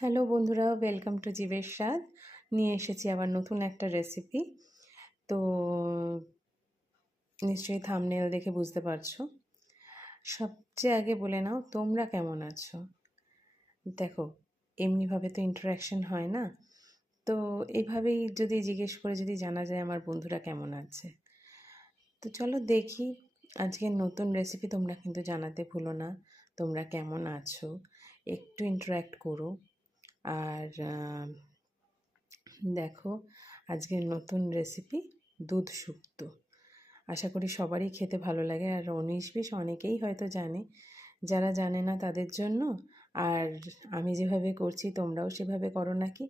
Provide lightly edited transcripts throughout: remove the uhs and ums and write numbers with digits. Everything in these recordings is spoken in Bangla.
হ্যালো বন্ধুরা, ওয়েলকাম টু জীবের স্বাদ। নিয়ে এসেছি আবার নতুন একটা রেসিপি। তো নিশ্চয়ই থাম্বনেল দেখে বুঝতে পারছো। সবচেয়ে আগে বলে নাও, তোমরা কেমন আছো? দেখো, এমনিভাবে তো ইন্টারাকশন হয় না, তো এভাবেই যদি জিজ্ঞেস করে যদি জানা যায় আমার বন্ধুরা কেমন আছে। তো চলো দেখি আজকের নতুন রেসিপি। তোমরা কিন্তু জানাতে ভুলো না তোমরা কেমন আছো, একটু ইন্টারাক্ট করো। আর দেখো, আজকের নতুন রেসিপি দুধ শুক্তো। আশা করি সবারই খেতে ভালো লাগে, আর 19-20 অনেকেই হয়তো জানে, যারা জানে না তাদের জন্য। আর আমি যেভাবে করছি তোমরাও সেভাবে করো নাকি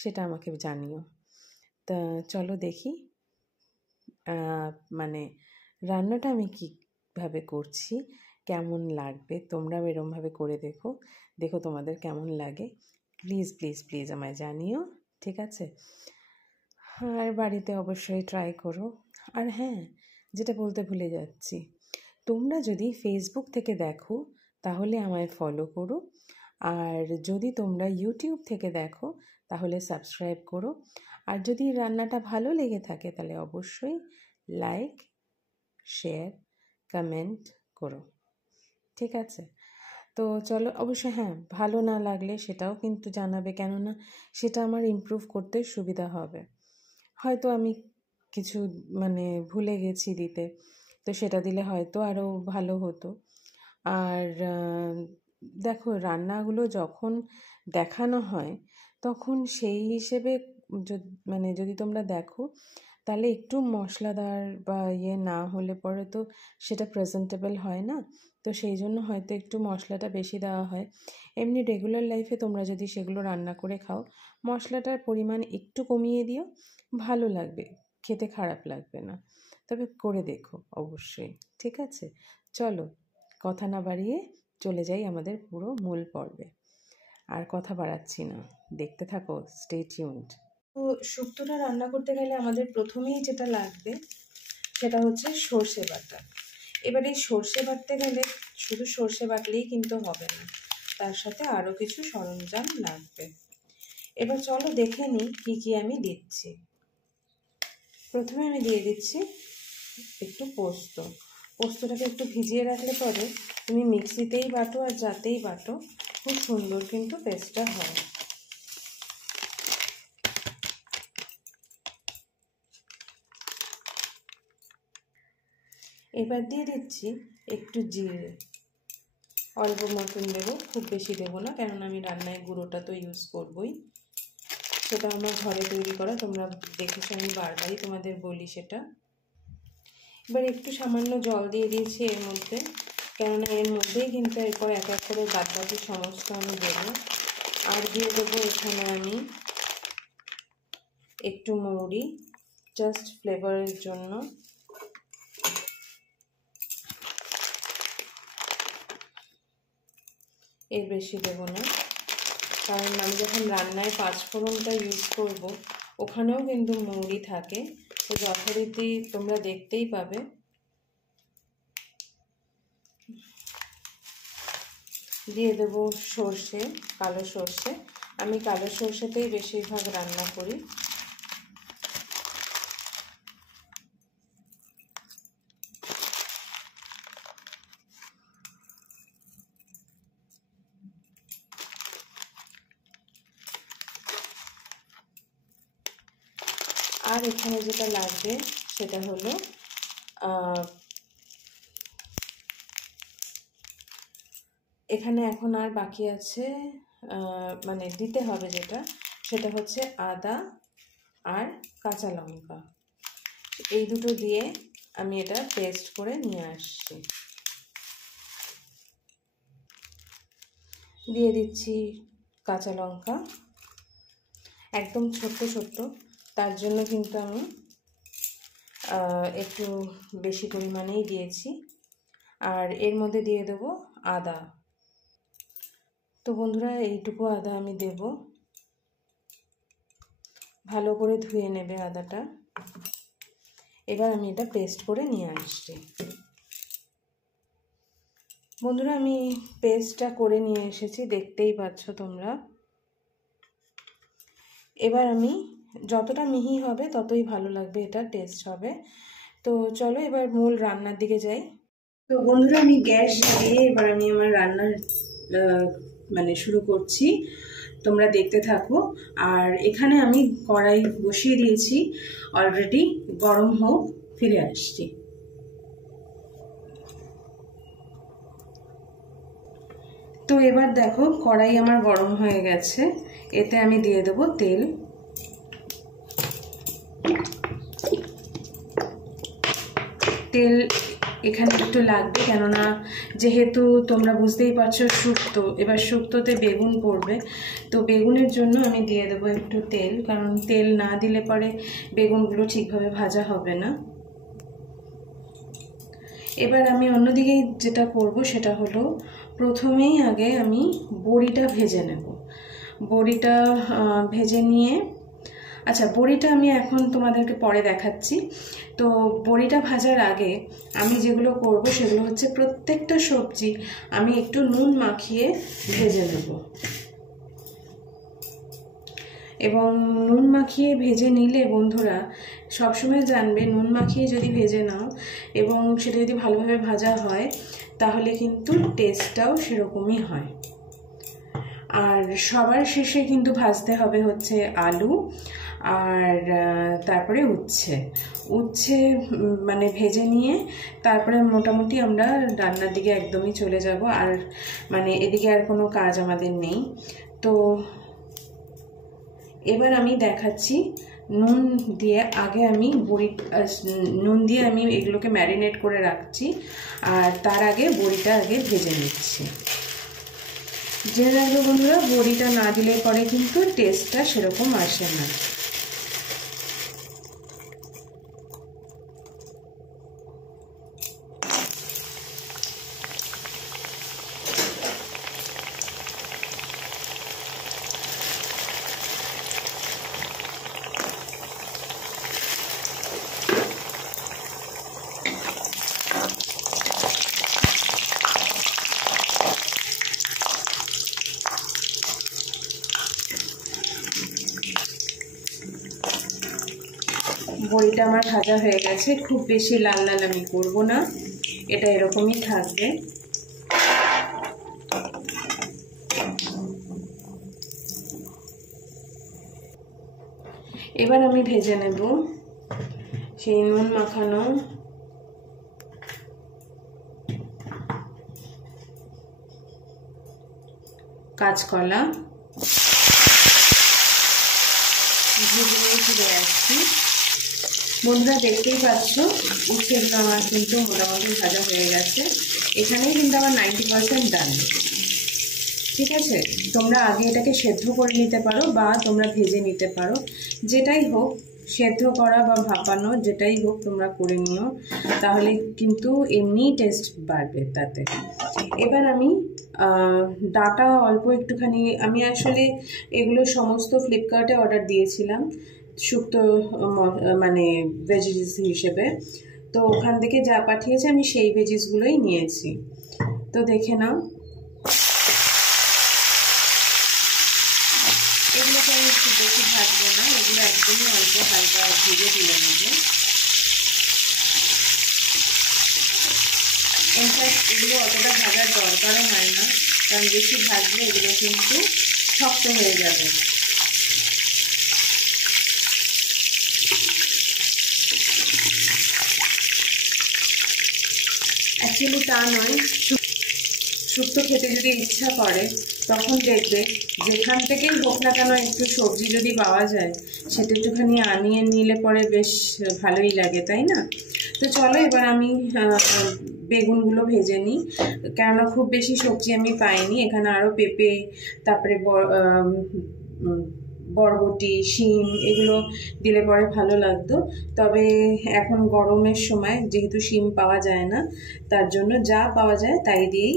সেটা আমাকে জানিও। তা চলো দেখি মানে রান্নাটা আমি কীভাবে করছি, কেমন লাগবে। তোমরাও এরমভাবে করে দেখো, দেখো তোমাদের কেমন লাগে। প্লিজ প্লিজ প্লিজ আমায় জানিও, ঠিক আছে? আর বাড়িতে অবশ্যই ট্রাই করো। আর হ্যাঁ, যেটা বলতে ভুলে যাচ্ছি, তোমরা যদি ফেসবুক থেকে দেখো তাহলে আমায় ফলো করো, আর যদি তোমরা ইউটিউব থেকে দেখো তাহলে সাবস্ক্রাইব করো। আর যদি রান্নাটা ভালো লেগে থাকে তাহলে অবশ্যই লাইক, শেয়ার, কমেন্ট করো, ঠিক আছে? তো চলো, অবশ্যই হ্যাঁ, ভালো না লাগলে সেটাও কিন্তু জানাবে, কেননা সেটা আমার ইমপ্রুভ করতে সুবিধা হবে। হয়তো আমি কিছু ভুলে গেছি দিতে, তো সেটা দিলে হয়তো আরও ভালো হতো। আর দেখো, রান্নাগুলো যখন দেখানো হয় তখন সেই হিসেবে যদি তোমরা দেখো তাহলে একটু মশলাদার বা না হলে পরে তো সেটা প্রেজেন্টেবল হয় না। তো সেই জন্য হয়তো একটু মশলাটা বেশি দেওয়া হয়। এমনি রেগুলার লাইফে তোমরা যদি সেগুলো রান্না করে খাও, মশলাটার পরিমাণ একটু কমিয়ে দিও, ভালো লাগবে, খেতে খারাপ লাগবে না। তবে করে দেখো অবশ্যই, ঠিক আছে? চলো, কথা না বাড়িয়ে চলে যাই আমাদের পুরো মূল পর্বে। আর কথা বাড়াচ্ছি না, দেখতে থাকো, স্টে টিউনড। তো শুক্তোটা রান্না করতে গেলে আমাদের প্রথমেই যেটা লাগবে সেটা হচ্ছে সর্ষে বাটা। এবার এই সর্ষে বাটতে গেলে শুধু সর্ষে বাটলেই কিন্তু হবে না, তার সাথে আরও কিছু সরঞ্জাম লাগবে। এবার চলো দেখে নিই কী কী আমি দিচ্ছি। প্রথমে আমি দিয়ে দিচ্ছি একটু পোস্ত। পোস্তটাকে একটু ভিজিয়ে রাখলে পরে তুমি মিক্সিতেই বাটো আর যাতেই বাটো, খুব সুন্দর কিন্তু পেস্টটা হয়। এবার দিয়ে দিচ্ছি একটু জিরে, অল্প মতন দেবো, খুব বেশি দেবো না, কেননা আমি রান্নায় গুঁড়োটা তো ইউজ করবই। সেটা আমার ঘরে তৈরি করা, তোমরা দেখেছো আমি বারবারই তোমাদের বলি সেটা। এবার একটু সামান্য জল দিয়ে দিয়েছি এর মধ্যে, কেননা এর মধ্যেই কিন্তু এরপর এক এক করে বাদবাকি সমস্ত আমি দেবো। আর দিয়ে দেবো এখানে আমি একটু মৌরি, জাস্ট ফ্লেভারের জন্য। এর বেশি দেবো না, কারণ আমি যখন রান্নায় পাঁচফোড়নটা ইউজ করব ওখানেও কিন্তু মৌরি থাকে, তো যথারীতি তোমরা দেখতেই পাবে। দিয়ে দেবো সর্ষে, কালো সর্ষে। আমি কালো সর্ষেতেই বেশিরভাগ রান্না করি। আর এখানে যেটা লাগবে সেটা হলো এখানে এখন আর বাকি আছে দিতে হবে যেটা, সেটা হচ্ছে আদা আর কাঁচা লঙ্কা। এই দুটো দিয়ে আমি এটা পেস্ট করে নিয়ে আসছি। দিয়ে দিচ্ছি কাঁচা লঙ্কা, একদম ছোট্ট ছোট্ট, তার জন্য কিন্তু আমি একটু বেশি পরিমাণেই দিয়েছি। আর এর মধ্যে দিয়ে দেবো আদা। তো বন্ধুরা, এইটুকু আদা আমি দেব। ভালো করে ধুয়ে নেবে আদাটা। এবার আমি এটা পেস্ট করে নিয়ে আসছি। বন্ধুরা, আমি পেস্টটা করে নিয়ে এসেছি, দেখতেই পাচ্ছ তোমরা। এবার আমি যতটা মিহি হবে ততই ভালো লাগবে, এটা টেস্ট হবে। তো চলো এবার মূল রান্নার দিকে যাই। তো বন্ধুরা আমি গ্যাস জ্বালিয়ে এবার আমি আমার রান্নার মানে শুরু করছি, তোমরা দেখতে থাকো। আর এখানে আমি কড়াই বসিয়ে দিয়েছি অলরেডি, গরম হোক, ফিরে আসছি। তো এবার দেখো কড়াই আমার গরম হয়ে গেছে, এতে আমি দিয়ে দেবো তেল। তেল এখানে একটু লাগবে, কেননা যেহেতু তোমরা বুঝতেই পারছো শুক্তো, এবার শুক্তোতে বেগুন পড়বে, তো বেগুনের জন্য আমি দিয়ে দেবো একটু তেল, কারণ তেল না দিলে পরে বেগুনগুলো ঠিকভাবে ভাজা হবে না। এবার আমি অন্যদিকে যেটা করব সেটা হলো, প্রথমেই আগে আমি বড়িটা ভেজে নেব। বড়িটা ভেজে নিয়ে, আচ্ছা বড়িটা আমি এখন তোমাদেরকে পরে দেখাচ্ছি। তো বড়িটা ভাজার আগে আমি যেগুলো করব সেগুলো হচ্ছে, প্রত্যেকটা সবজি আমি একটু নুন মাখিয়ে ভেজে নেব। এবং নুন মাখিয়ে ভেজে নিলে বন্ধুরা সবসময় জানবে, নুন মাখিয়ে যদি ভেজে নাও এবং সেটা যদি ভালোভাবে ভাজা হয় তাহলে কিন্তু টেস্টটাও সেরকমই হয়। আর সবার শেষে কিন্তু ভাজতে হবে হচ্ছে আলু, আর তারপরে উচ্ছে মানে ভেজে নিয়ে তারপরে মোটামুটি আমরা রান্নার দিকে একদমই চলে যাব। আর মানে এদিকে আর কোনো কাজ আমাদের নেই। তো এবার আমি দেখাচ্ছি, নুন দিয়ে আগে আমি নুন দিয়ে আমি এগুলোকে ম্যারিনেট করে রাখছি, আর তার আগে বড়িটা আগে ভেজে নিচ্ছি। জেনে রাখবো বন্ধুরা, বড়িটা না দিলে পরে কিন্তু টেস্টটা সেরকম আসে না। বড়িটা আমার ভাজা হয়ে গেছে, খুব বেশি লাল লাল আমি করব না, এটা এরকমই থাকবে। এবার আমি ভেজে নেব সেই নুন মাখানো কাঁচকলা, ফিরে আসছি। বন্ধুরা দেখতেই পাচ্ছ উচ্ছেগুলো আমার কিন্তু মোটামুটি ভাজা হয়ে গেছে, এখানেই কিন্তু আমার 90% ডান। ঠিক আছে, তোমরা আগে এটাকে সেদ্ধ করে নিতে পারো বা তোমরা ভেজে নিতে পারো, যেটাই হোক, সেদ্ধ করা বা ভাপানো যেটাই হোক তোমরা করে নিও, তাহলে কিন্তু এমনি টেস্ট বাড়বে তাতে। এবার আমি ডাটা অল্প একটুখানি, আমি আসলে এগুলো সমস্ত ফ্লিপকার্টে অর্ডার দিয়েছিলাম শুক্তো মানে ভেজিস হিসেবে, তো ওখান থেকে যা পাঠিয়েছে আমি সেই ভেজিসগুলোই নিয়েছি। তো দেখে নাও, এগুলোকে আমি একটু বেশি ভাজবো না, এগুলো একদমই অল্প হালকা ভেজে তুলে নেবো। ইনফ্যাক্ট এগুলো অতটা ভাজার দরকারও হয় না, কারণ বেশি ভাজলে এগুলো কিন্তু শক্ত হয়ে যাবে। অ্যাকচুয়ালি তা নয়, শুক্তো খেতে যদি ইচ্ছা করে তখন দেখবে যেখান থেকেই হোক না কেন একটু সবজি যদি পাওয়া যায় সেটা একটুখানি আনিয়ে নিলে পরে বেশ ভালোই লাগে, তাই না? তো চলো এবার আমি বেগুনগুলো ভেজে নিই, কেননা খুব বেশি সবজি আমি পাইনি এখানে, আরও পেঁপে, তারপরে বরবটি, শিম এগুলো দিলে পরে ভালো লাগতো। তবে এখন গরমের সময় যেহেতু শিম পাওয়া যায় না, তার জন্য যা পাওয়া যায় তাই দিয়েই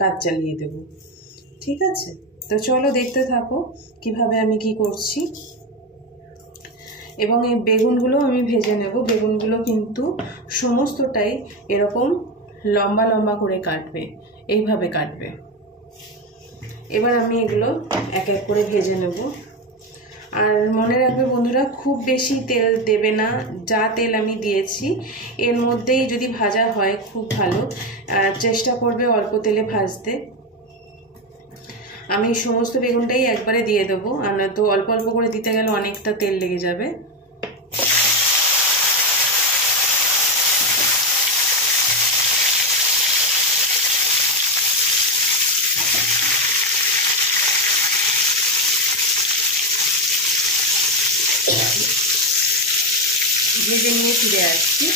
কাজ চালিয়ে দেব। ঠিক আছে, তো চলো দেখতে থাকো কিভাবে আমি কি করছি। এবং এই বেগুনগুলো আমি ভেজে নেব। বেগুনগুলো কিন্তু সমস্তটাই এরকম লম্বা লম্বা করে কাটবে, এইভাবে কাটবে। এবার আমি এগুলো এক এক করে ভেজে নেব। আর মনে রাখবে বন্ধুরা, খুব বেশি তেল দেবে না, যা তেল আমি দিয়েছি এর মধ্যেই যদি ভাজা হয় খুব ভালো। চেষ্টা করবে অল্প তেলে ভাজতে। আমি সমস্ত বেগুনটাই একবারে দিয়ে দেবো, আর নয়তো অল্প অল্প করে দিতে গেলে অনেকটা তেল লেগে যাবে। ভেজে নিয়ে ফিরে আসছি।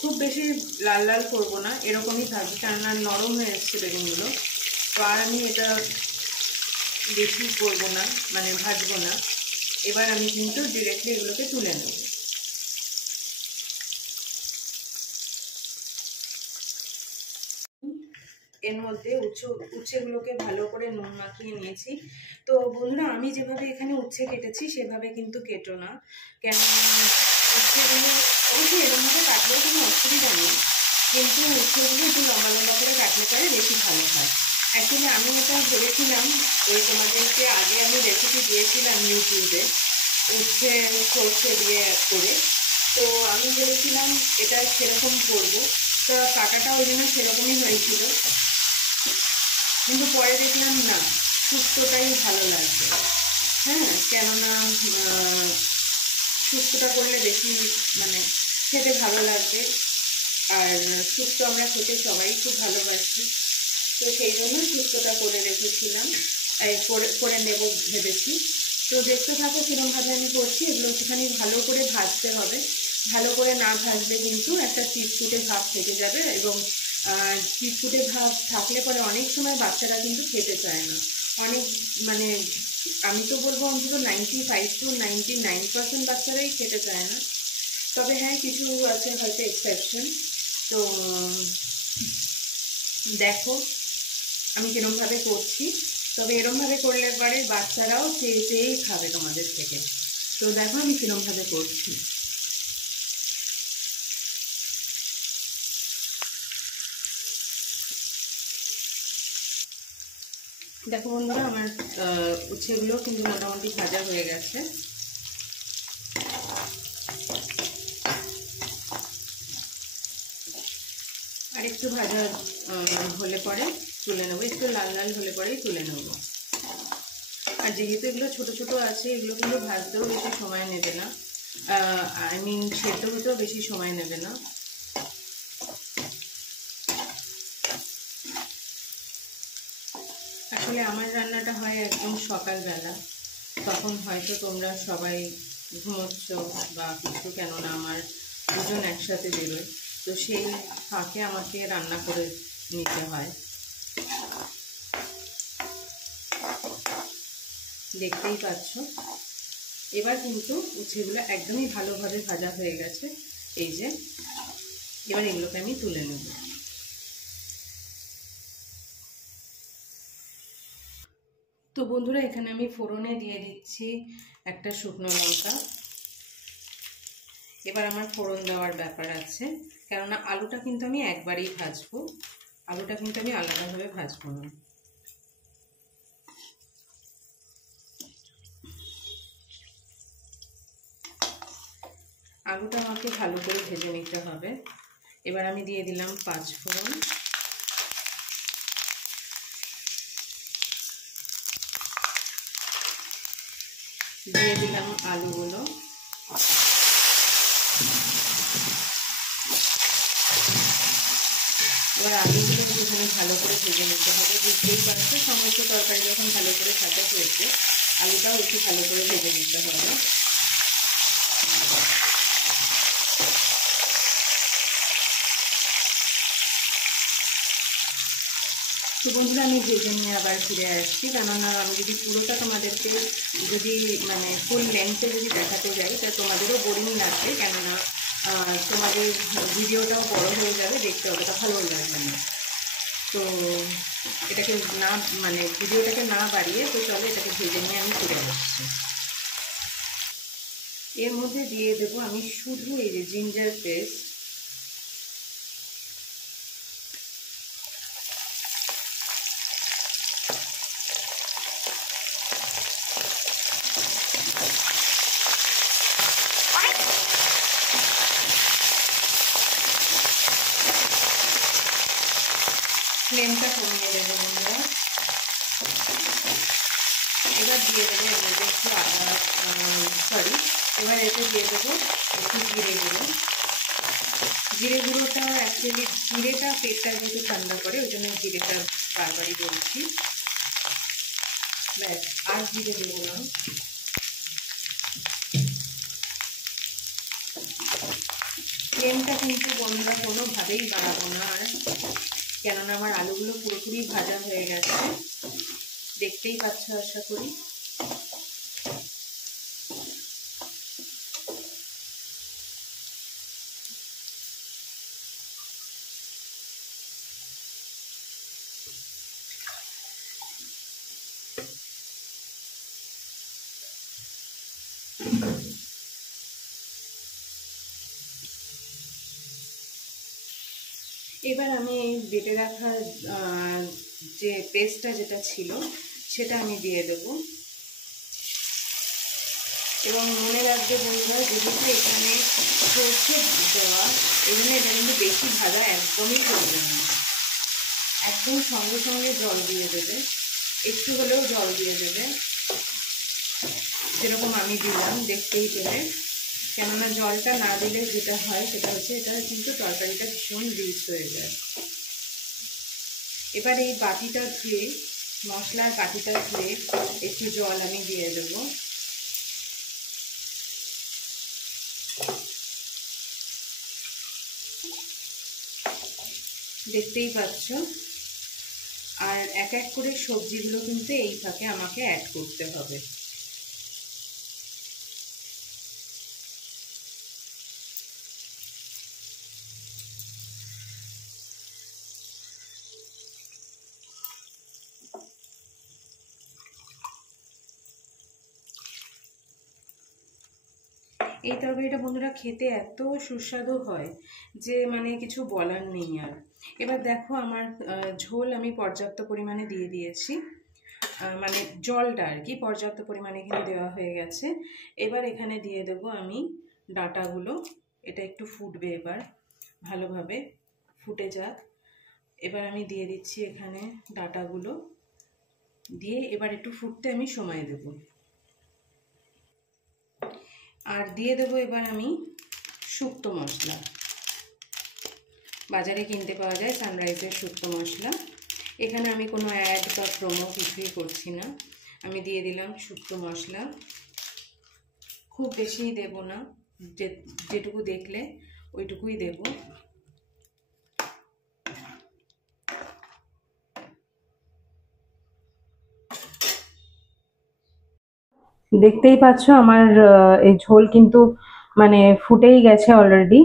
খুব বেশি লাল লাল করবো না, এরকমই থাকবে, কেননা নরম হয়ে এসছে বেগুনগুলো। তো আর আমি এটা বেশি করবো না, মানে ভাজবো না। এবার আমি কিন্তু ডিরেক্টলি এগুলোকে তুলে নেব। এর মধ্যে উচ্ছেগুলোকে ভালো করে নুন মাখিয়ে নিয়েছি। তো বন্ধুরা, আমি যেভাবে এখানে উচ্ছে কেটেছি সেভাবে কিন্তু কেটো না, কেন উচ্ছেগুলো অবশ্যই এরকমভাবে কাটলেও কোনো অসুবিধা নেই, কিন্তু উচ্ছেগুলো একটু লম্বা লম্বা করে কাটলে পরে বেশি ভালো হয়। অ্যাকচুয়ালি আমি এটা ভেবেছিলাম, ওই তোমাদেরকে আগে আমি রেসিপি দিয়েছিলাম ইউটিউবে উচ্ছে সর্ষে দিয়ে করে, তো আমি ভেবেছিলাম এটা সেরকম করবো। তো কাটাটা ওই জন্য সেরকমই হয়েছিল, কিন্তু পরে দেখলাম না, শুক্তোটাই ভালো লাগবে। হ্যাঁ, কেননা শুক্তোটা করলে বেশি মানে খেতে ভালো লাগবে, আর শুক্তো আমরা খেতে সবাই খুব ভালোবাসি। তো সেই জন্য শুক্তোটা করে রেখেছিলাম, করে নেব ভেবেছি। তো দেখতে থাকো কীরকমভাবে আমি করছি। এগুলো একটুখানি ভালো করে ভাজতে হবে, ভালো করে না ভাজলে কিন্তু একটা চিটকুটে ভাব থেকে যাবে, এবং চিটকুটে ভাব থাকলে পরে অনেক সময় বাচ্চারা কিন্তু খেতে চায় না। অনেক মানে আমি তো বলবো অন্তত 95 to 99% বাচ্চারাই খেতে চায় না। তবে হ্যাঁ, কিছু আছে হয়তো এক্সেপশন। তো দেখো আমি কিরমভাবে করছি, তবে এরমভাবে করলে পরে বাচ্চারাও চেয়েই খাবে তোমাদের থেকে। তো দেখো আমি কিরমভাবে করছি। দেখো বন্ধুরা, আমার উচ্ছেগুলো কিন্তু মোটামুটি ভাজা হয়ে গেছে। আর একটু ভাজা হলে পরে তুলে নেবো, একটু লাল লাল হলে পরেই তুলে নেবো। আর যেহেতু এগুলো ছোট ছোট আছে, এগুলো কিন্তু ভাজতেও বেশি সময় নেবে না, সেদ্ধ হতেও বেশি সময় নেবে না। আসলে আমার রান্নাটা হয় একদম সকালবেলা, তখন হয়তো তোমরা সবাই ঘুমোচ্ছ বা কিছু, কেননা আমার দুজন একসাথে বেরোয়, তো সেই ফাঁকে আমাকে রান্না করে নিতে হয়। দেখতেই পাচ্ছ, এবার কিন্তু উচ্ছেগুলো একদমই ভালোভাবে ভাজা হয়ে গেছে। এই যে এবার এগুলোকে আমি তুলে নেব। তো বন্ধুরা, এখানে আমি ফোড়নে দিয়ে দিচ্ছি একটা শুকনো লঙ্কা। এবার আমার ফোড়ন দেওয়ার ব্যাপার আছে, কেননা আলুটা কিন্তু আমি একবারেই ভাজবো, আলুটা কিন্তু আমি আলাদাভাবে ভাজবো না। আলুটা আমাকে ভালো করে ভেজে নিতে হবে। এবার আমি দিয়ে দিলাম 5 ফোড়ন, দিয়ে দিলাম আলুগুলো, এবার আলুগুলো একটুখানি ভালো করে ভেজে নিতে হবে। বুঝতেই পারছো, সমস্ত তরকারি যখন ভালো করে ভাজা হয়েছে, আলুটাও একটু ভালো করে ভেজে নিতে হবে। তো বন্ধুরা, আমি ভেজে নিয়ে আবার ফিরে আসছি, কেননা আমি যদি পুরোটা তোমাদেরকে যদি মানে ফুল লেন্থে যদি দেখাতে যাই, তা তোমাদেরও বোরিং লাগবে, কেননা তোমাদের ভিডিওটাও বড় হয়ে যাবে, দেখতে অতটা ভালো লাগবে না। তো এটাকে না মানে ভিডিওটাকে না বাড়িয়ে, তো চলো এটাকে ভেজে নিয়ে আমি ফিরে আসছি। এর মধ্যে দিয়ে দেবো আমি শুধু এই যে জিঞ্জার পেস্ট, ফ্লেমটা কমিয়ে দেবো বন্ধুরা। এবার দিয়ে দেবো এর মধ্যে একটু এবার এতে দিয়ে দেবো একটু জিরে গুঁড়ো। জিরে গুঁড়োটা অ্যাকচুয়ালি জিরেটা পেটটা যেহেতু ঠান্ডা করে ওই জন্য জিরেটা বারবারই বলছি। ব্যাস, আর জিরে দেবো না। ফ্লেমটা কিন্তু বন্ধুরা কোনোভাবেই বাড়াবো না আর, কেননা আমার আলুগুলো পুরোপুরি ভাজা হয়ে গেছে, দেখতেই পাচ্ছ আশা করি। এবার আমি বেটে রাখা যে পেস্টটা যেটা ছিল সেটা আমি দিয়ে দেব। এবং মনে রাখবে বন্ধুরা, যেহেতু এখানে সরষে দেওয়া, এখানে এটা কিন্তু বেশি ভাজা একদমই করবে না। একদম সঙ্গে সঙ্গে জল দিয়ে দেবে, একটু হলেও জল দিয়ে দেবে, যেরকম আমি দিলাম দেখতেই পেলে। কেননা জলটা না দিলে যেটা হয় সেটা হচ্ছে এটা কিন্তু তরকারিটা ভীষণ রিচ হয়ে যায়। এবার এই বাটিটা ধুয়ে, মশলার বাটিটা ধুয়ে একটু জল আমি দিয়ে দেব। দেখতেই পাচ্ছ। আর এক এক করে সবজিগুলো কিন্তু এই ফাঁকে আমাকে অ্যাড করতে হবে। এই তরকারিটা বন্ধুরা খেতে এত সুস্বাদু হয় যে মানে কিছু বলার নেই আর। এবার দেখো আমার ঝোল আমি পর্যাপ্ত পরিমাণে দিয়ে দিয়েছি, মানে জলটা আর কি পর্যাপ্ত পরিমাণে এখানে দেওয়া হয়ে গেছে। এবার এখানে দিয়ে দেবো আমি ডাঁটাগুলো। এটা একটু ফুটবে, এবার ভালোভাবে ফুটে যাক। এবার আমি দিয়ে দিচ্ছি এখানে ডাঁটাগুলো দিয়ে, এবার একটু ফুটতে আমি সময় দেব। আর দিয়ে দেবো এবার আমি শুক্তো মশলা, বাজারে কিনতে পাওয়া যায় সানরাইজের শুক্তো মশলা। এখানে আমি কোনো অ্যাড বা প্রোমো কিছুই করছি না, আমি দিয়ে দিলাম শুক্তো মশলা। খুব বেশি দেব না, যেটুকু দেখলে ওইটুকুই দেব। দেখতেই পাচ্ছ আমার এই ঝোল কিন্তু মানে ফুটেই গেছে অলরেডি।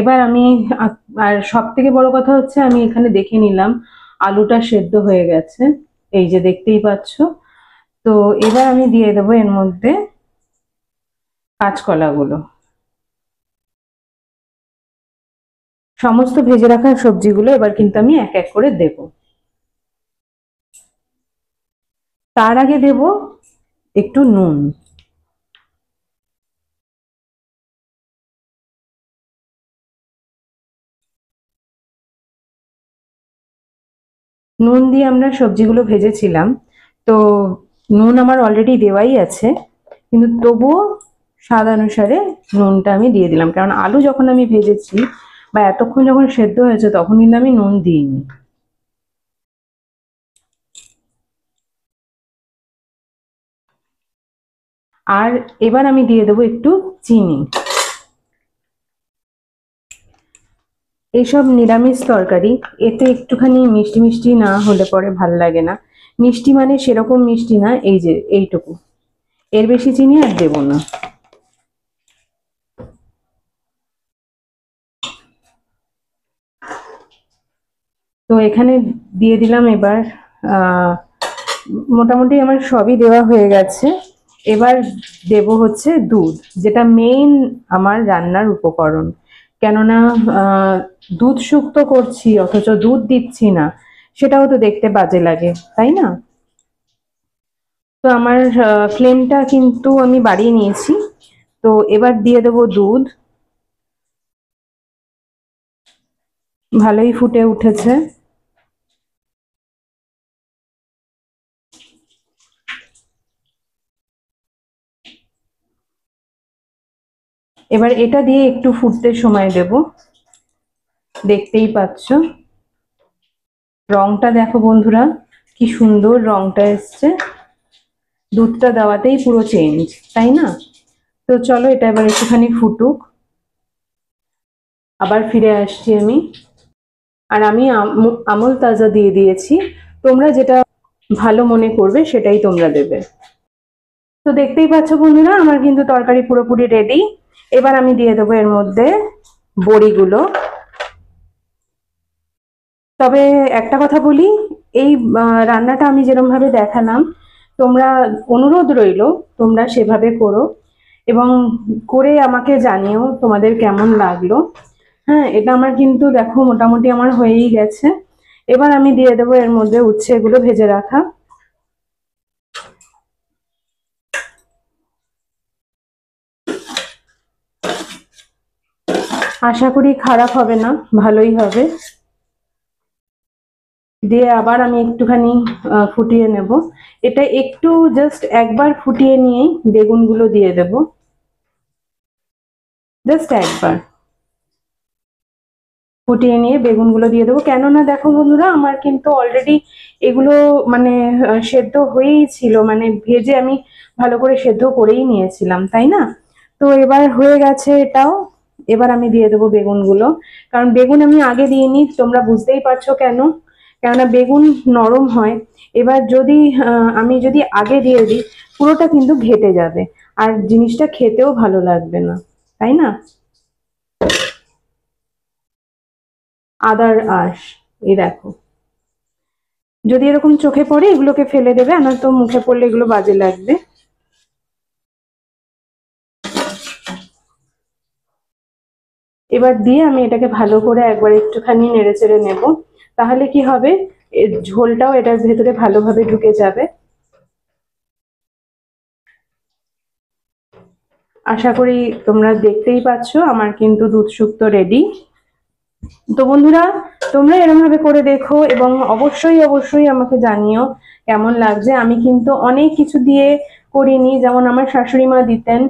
এবার আমি আর সব থেকে বড় কথা হচ্ছে আমি এখানে দেখে নিলাম আলুটা সেদ্ধ হয়ে গেছে, এই যে দেখতেই পাচ্ছ। তো এবার আমি দিয়ে দেবো এর মধ্যে কাঁচকলাগুলো। সমস্ত ভেজে রাখা সবজিগুলো এবার কিন্তু আমি এক এক করে দেব। তার আগে দেব একটু নুন। নুন দিয়ে আমরা সবজিগুলো ভেজেছিলাম, তো নুন আমার অলরেডি দেওয়াই আছে, কিন্তু তবুও স্বাদ অনুসারে নুনটা আমি দিয়ে দিলাম, কারণ আলু যখন আমি ভেজেছি বা এতক্ষণ যখন সেদ্ধ হয়েছে তখন কিন্তু আমি নুন দিইনি। আর এবার আমি দিয়ে দেবো একটু চিনি। এইসব নিরামিষ তরকারি এতে একটুখানি মিষ্টি মিষ্টি না হলে পরে ভাল লাগে না। মিষ্টি মানে সেরকম মিষ্টি না, এই যে এইটুকু, এর বেশি চিনি আর দেবো না। তো এখানে দিয়ে দিলাম এবার মোটামুটি আমার সবই দেওয়া হয়ে গেছে। এবার দেব হচ্ছে দুধ, যেটা মেইন আমার রান্নার উপকরণ। কেননা দুধ শুক্তো করছি অথচ দুধ দিচ্ছি না, সেটাও তো দেখতে বাজে লাগে, তাই না? তো আমার ফ্লেমটা কিন্তু আমি বাড়িয়ে নিয়েছি। তো এবার দিয়ে দেবো দুধ। ভালোই ফুটে উঠেছে। এবার এটা দিয়ে একটু ফুটতে সময় দেব। দেখতেই পাচ্ছ রংটা দেখো বন্ধুরা, কি সুন্দর রংটা এসছে, দুধটা দেওয়াতেই পুরো চেঞ্জ, তাই না? তো চলো এটা এবার একটুখানি ফুটুক, আবার ফিরে আসছি আমি। আর আমি আমুল তাজা দিয়ে দিয়েছি, তোমরা যেটা ভালো মনে করবে সেটাই তোমরা দেবে। তো দেখতেই পাচ্ছ বন্ধুরা, আমার কিন্তু তরকারি পুরোপুরি রেডি। এবার আমি দিয়ে দেবো এর মধ্যে বড়িগুলো। তবে একটা কথা বলি, এই রান্নাটা আমি যেরকম ভাবে দেখালাম, তোমরা অনুরোধ রইল তোমরা সেভাবে করো এবং করে আমাকে জানিও তোমাদের কেমন লাগলো। হ্যাঁ, এটা আমার কিন্তু দেখো মোটামুটি আমার হয়েই গেছে। এবার আমি দিয়ে দেবো এর মধ্যে উচ্ছেগুলো ভেজে রাখা। আশা করি খারাপ হবে না, ভালোই হবে। দিয়ে আবার আমি একটুখানি ফুটিয়ে নেব। এটা একটু জাস্ট একবার ফুটিয়ে নিয়েই বেগুনগুলো দিয়ে দেব, জাস্ট একবার ফুটিয়ে নিয়ে বেগুনগুলো দিয়ে দেবো। কেননা দেখো বন্ধুরা, আমার কিন্তু অলরেডি এগুলো মানে সেদ্ধ হয়েই ছিল, মানে ভেজে আমি ভালো করে সেদ্ধ করেই নিয়েছিলাম, তাই না? তো এবার হয়ে গেছে এটাও। এবার আমি দিয়ে দেবো বেগুনগুলো, কারণ বেগুন আমি আগে দিইনি, তোমরা বুঝতেই পারছো কেন, কেননা বেগুন নরম হয়। এবার যদি আমি যদি আগে দিয়ে দিই, পুরোটা কিন্তু ঘেটে যাবে আর জিনিসটা খেতেও ভালো লাগবে না, তাই না? আদার আঁশ, এই দেখো, যদি এরকম চোখে পড়ে এগুলোকে ফেলে দেবে, আমার তো মুখে পড়লে এগুলো বাজে লাগবে। এবার দিয়ে আমি এটাকে ভালো করে একবার একটুখানি নেড়ে চেড়ে নেব, তাহলে কি হবে, এর ঝোলটাও এটার ভেতরে ভালোভাবে ঢুকে যাবে। আশা করি তোমরা দেখতেই পাচ্ছ আমার কিন্তু দুধ শুক্তো রেডি। তো বন্ধুরা, তোমরা এরকম ভাবে করে দেখো এবং অবশ্যই অবশ্যই আমাকে জানিও কেমন লাগছে। আমি কিন্তু অনেক কিছু দিয়ে করিনি, যেমন আমার শাশুড়ি মা দিতেন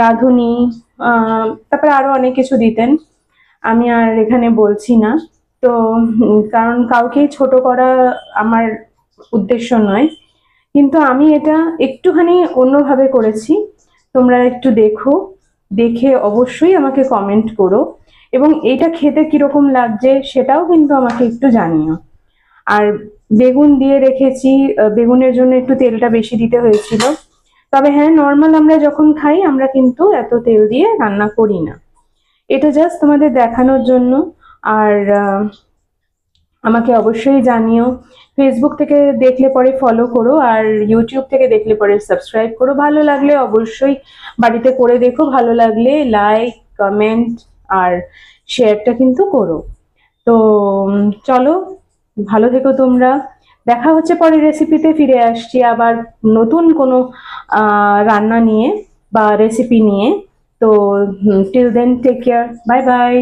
রাঁধুনি, তারপরে আরো অনেক কিছু দিতেন, আমি আর এখানে বলছি না। তো কারণ কাউকেই ছোট করা আমার উদ্দেশ্য নয়, কিন্তু আমি এটা একটুখানি অন্যভাবে করেছি। তোমরা একটু দেখো, দেখে অবশ্যই আমাকে কমেন্ট করো এবং এটা খেতে কিরকম লাগছে সেটাও কিন্তু আমাকে একটু জানিও। আর বেগুন দিয়ে রেখেছি, বেগুনের জন্য একটু তেলটা বেশি দিতে হয়েছিল। তবে হ্যাঁ, নর্মাল আমরা যখন খাই আমরা কিন্তু এত তেল দিয়ে রান্না করি না, এটা জাস্ট তোমাদের দেখানোর জন্য। আর আমাকে অবশ্যই জানিও, ফেসবুক থেকে দেখলে পরে ফলো করো আর ইউটিউব থেকে দেখলে পরে সাবস্ক্রাইব করো। ভালো লাগলে অবশ্যই বাড়িতে করে দেখো, ভালো লাগলে লাইক কমেন্ট আর শেয়ারটা কিন্তু করো। তো চলো, ভালো থেকো তোমরা, দেখা হচ্ছে পরের রেসিপিতে। ফিরে আসছি আবার নতুন কোনো রান্না নিয়ে বা রেসিপি নিয়ে। তো till then take care, bye by.